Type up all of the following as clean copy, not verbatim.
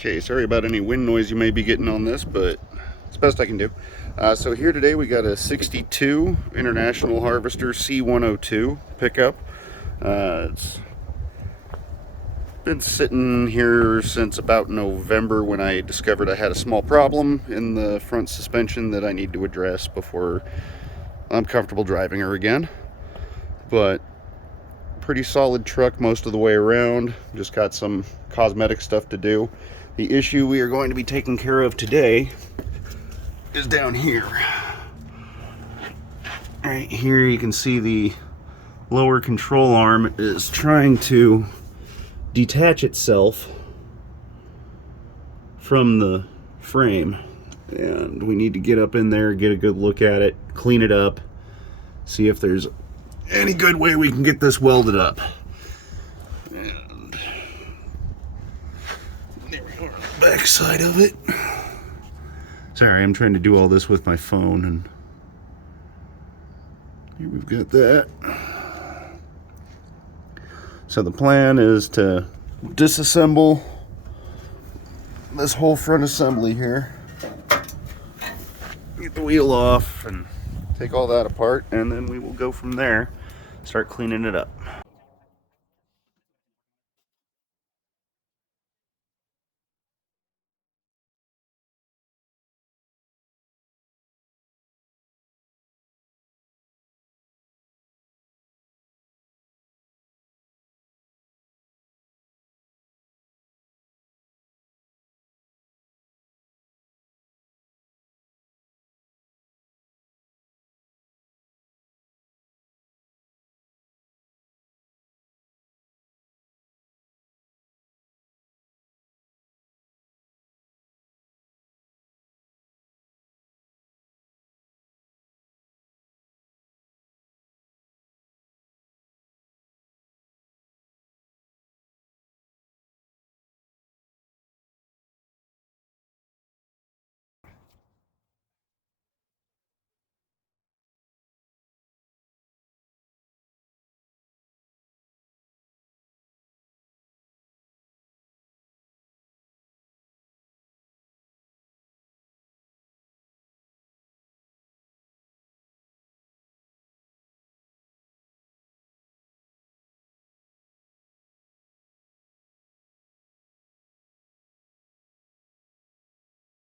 Okay, sorry about any wind noise you may be getting on this, but it's the best I can do. So here today we got a 62 International Harvester C102 pickup. It's been sitting here since about November when I discovered I had a small problem in the front suspension that I need to address before I'm comfortable driving her again. But pretty solid truck most of the way around. Just got some cosmetic stuff to do. The issue we are going to be taking care of today is down here. Right here you can see the lower control arm is trying to detach itself from the frame, and we need to get up in there, get a good look at it, clean it up, see if there's any good way we can get this welded up. And there we are on the back side of it. Sorry, I'm trying to do all this with my phone, and here we've got that. So the plan is to disassemble this whole front assembly here, get the wheel off and take all that apart, and then we will go from there, start cleaning it up.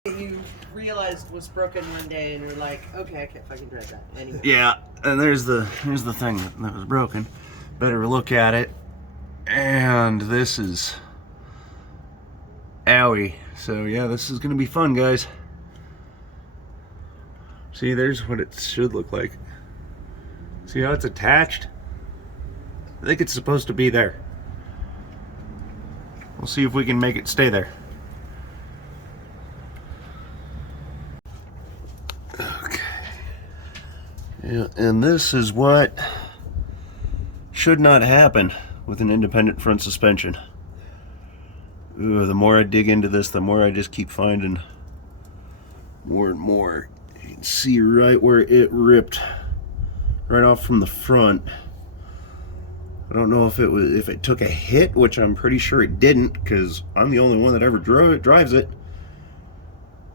You realized was broken one day and you're like, okay, I can't fucking drive that anymore. Yeah, and here's the thing that was broken. Better look at it. And this is owie. So yeah, this is gonna be fun, guys. See, there's what it should look like. See how it's attached? I think it's supposed to be there. We'll see if we can make it stay there. Okay. Yeah, and this is what should not happen with an independent front suspension. Ooh, the more I dig into this, the more I just keep finding more and more. You can see right where it ripped right off from the front. I don't know if it took a hit, which I'm pretty sure it didn't, because I'm the only one that ever drives it.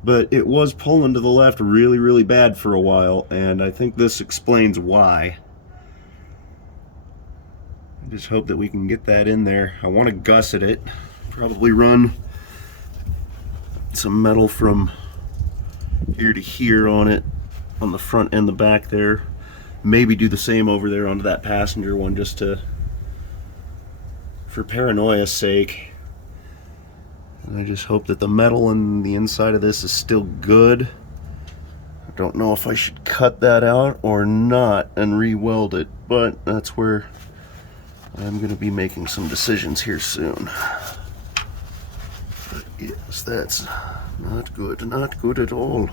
But it was pulling to the left really, really bad for a while, and I think this explains why. I just hope that we can get that in there. I want to gusset it. Probably run some metal from here to here on it, on the front and the back there. Maybe do the same over there onto that passenger one, just to, for paranoia's sake. And I just hope that the metal in the inside of this is still good. I don't know if I should cut that out or not and re-weld it, but that's where I'm going to be making some decisions here soon. But yes, that's not good at all.